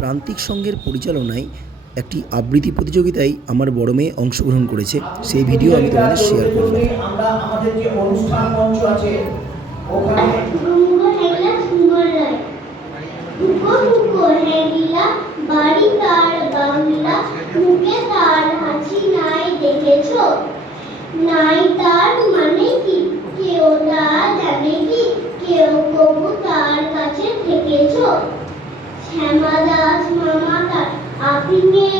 প্রান্তিক সংঘের পরিচালনায় একটি আবৃত্তি প্রতিযোগিতায় আমার বড় মেয়ে অংশগ্রহণ করেছে। সেই ভিডিও আমি তোমাদের শেয়ার করব। আমরা আমাদের যে অনুষ্ঠান মঞ্চ আছে ওখানে বাড়ি তার বাংলা মুখে তার হাসি নাই দেখেছো, নাই তার মানে কি কেউ তা জানে কি, কেউ কবু তার কাছে থেকেছো। শ্যামা দাস মামা তার আফিংয়ে